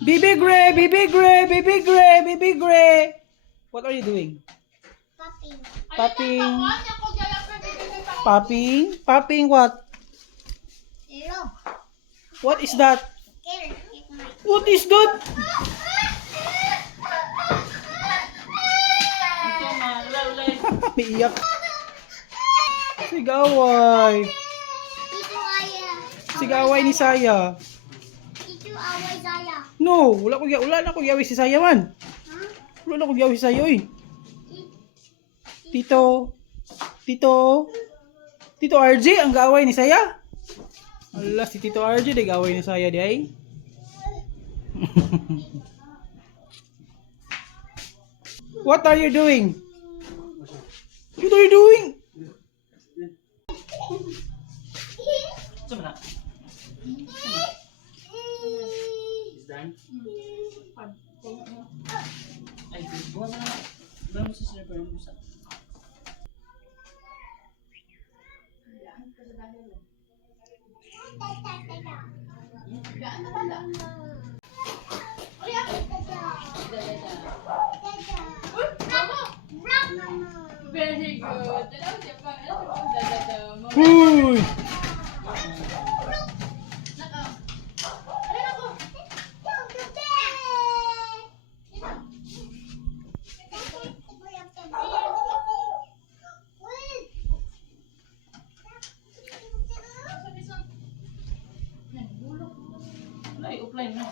Baby Gray, Baby Gray, Baby Gray, Baby Gray. What are you doing? Popping. Popping? Popping what? What is that? What is that? Iyak. Sigaway. Sigaway ni Saya. No, wala na ko yawi si Saya man. Wala na ko yawi si Saya oy. Tito RJ ang gaway ni Saya. Ala si Tito RJ de gaway ni Saya di ay. What are you doing? What are you doing? Very good. Uy! Offline na.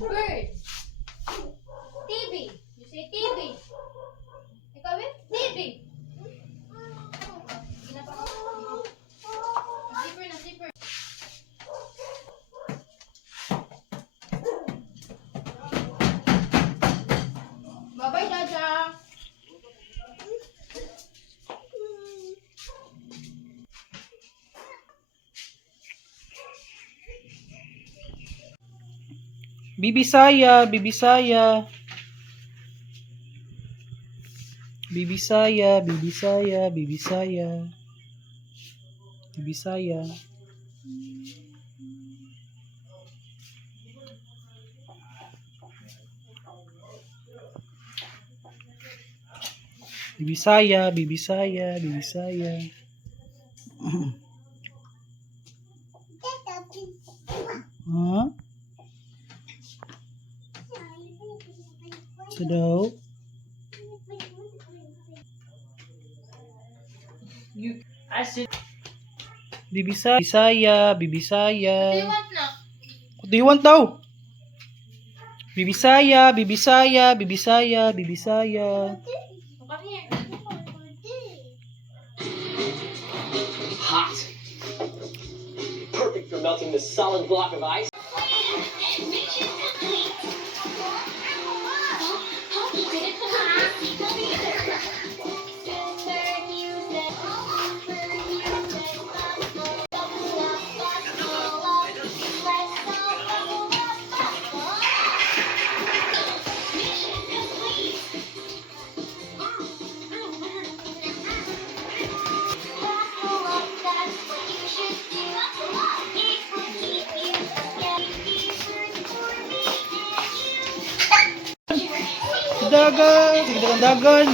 Bird. TV. You say TV. Ikaw eh? TV. Ginapa ko. Zipper na zipper. Bye-bye, Jaja. Bibi Saya, Bibi Saya. Bibi Saya, Bibi Saya, Bibi Saya. Bibi Saya. Bibi Saya, Bibi Saya, Bibi Saya. Huh? Daw. I said. Bibi Saya, Bibi Saya. What do you want now? What do you want daw? Bibi Saya, Bibi Saya, Bibi Saya, Bibi Saya. Come here. Hot. Perfect for melting this solid block of ice. Dagan, dagan.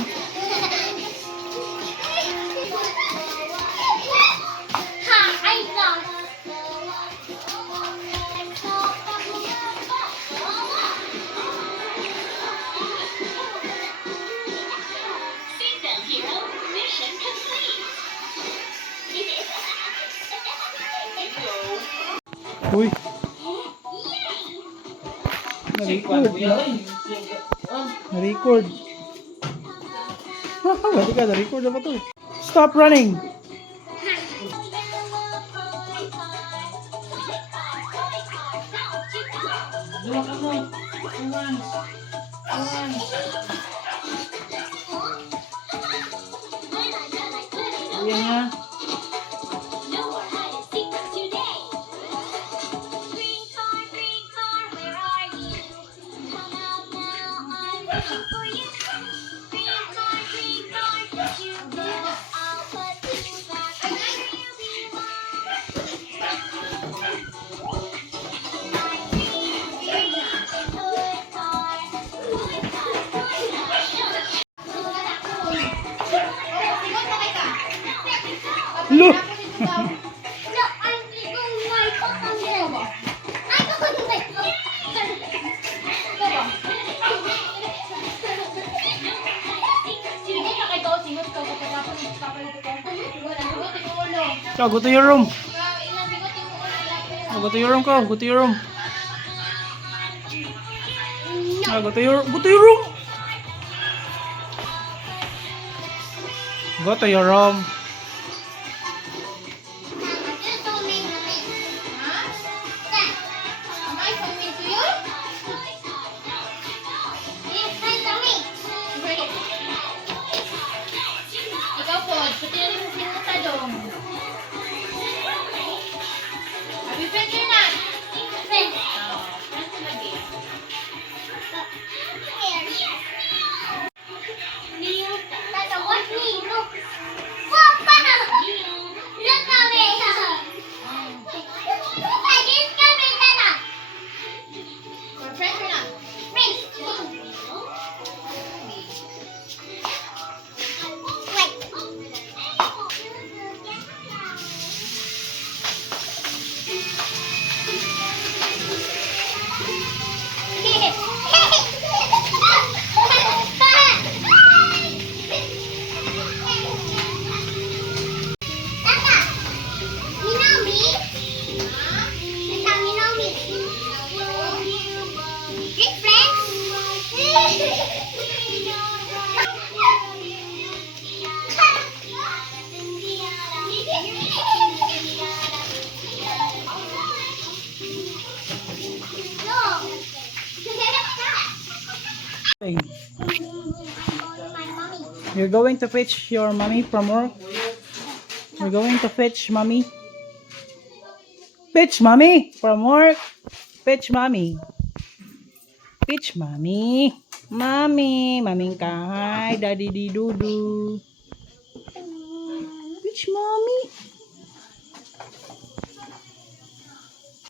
Uy. Na-record. Na-record. Ba't ka? Na-record na ba ito? Stop running! Hawakan mo. Awan. Awan. Ayan nga. Lo! Go to your room. Go to your room, go. Go to your room. Go to your room. Go to your room. Ikaw po, pati na rin sa sinuta doon. Happy friend yun na. Friend. Friend lagi. Tata, watch me. Look. Papa! Look at me. I just got me, Tata. Friend na. Friends. Wait. Tata, you know me? Tata, you know me? Big Hey, you're going to fetch your mommy from work? You're going to fetch mommy? Fetch mommy from work? Fetch mommy. Fetch mommy. Mommy. Maming kahay. Daddy di dudu. Fetch mommy.